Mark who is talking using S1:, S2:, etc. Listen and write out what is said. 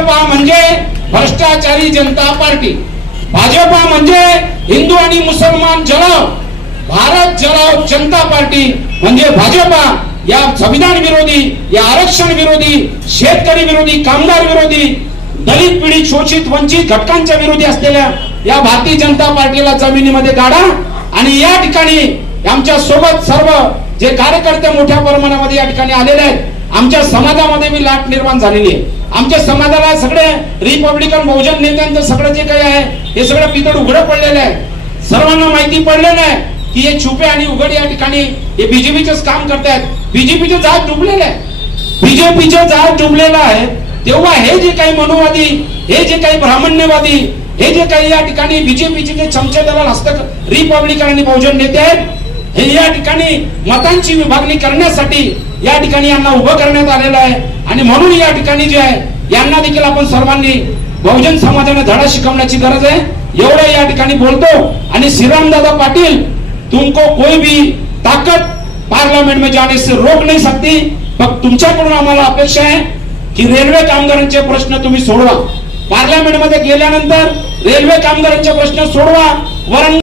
S1: भाजपा म्हणजे भ्रष्टाचारी जनता पार्टी. भाजपा म्हणजे हिंदू आणि मुसलमान जलाव भारत जलाव जनता पार्टी म्हणजे भाजपा. या संविधान विरोधी या आरक्षण विरोधी शेतकरी विरोधी कामगार विरोधी दलित पीडित शोषित वंचित घटकांच्या विरोधी असलेल्या या भारतीय जनता पार्टीला जमिनीमध्ये गाडा आणि या ठिकाणी आमच्यासोबत सर्व जे कार्यकर्ते मोठ्या प्रमाणामध्ये या ठिकाणी आलेले आहेत आमच्या समाजामध्ये मी लाट निर्माण झालेली आहे. आमच्या समाजाला सगळे रिपब्लिकन बहुजन नेत्यांचं सगळं जे काही आहे हे सगळं पितळ उघडं पडलेलं आहे. सर्वांना माहिती पडलेलं आहे की हे छुपे आणि उघड या ठिकाणी हे बीजेपीचेच काम करतायत बीजेपीचे जहाज डुबलेलं आहे बीजेपीचे जहाज डुबलेलं आहे. तेव्हा हे जे काही मनोवादी हे जे काही ब्राह्मण्यवादी हे जे काही या ठिकाणी बीजेपीचे जे चमचे दलाल हस्तक रिपब्लिकन आणि बहुजन नेते आहेत हे या ठिकाणी मतांची विभागणी करण्यासाठी या ठिकाणी यांना उभं करण्यात आलेलं आहे. आणि म्हणून या ठिकाणी जे आहे यांना देखील आपण सर्वांनी बहुजन समाजाने धडा शिकवण्याची गरज आहे. एवढं या ठिकाणी बोलतो आणि श्रीरामदादा पाटील तुमको कोई भी ताकत पार्लमेंट में जाने से रोक नाही सकती. फक्त तुमच्याकडून आम्हाला अपेक्षा आहे की रेल्वे कामगारांचे प्रश्न तुम्ही सोडवा. पार्लमेंटमध्ये गेल्यानंतर रेल्वे कामगारांचे प्रश्न सोडवा. वरण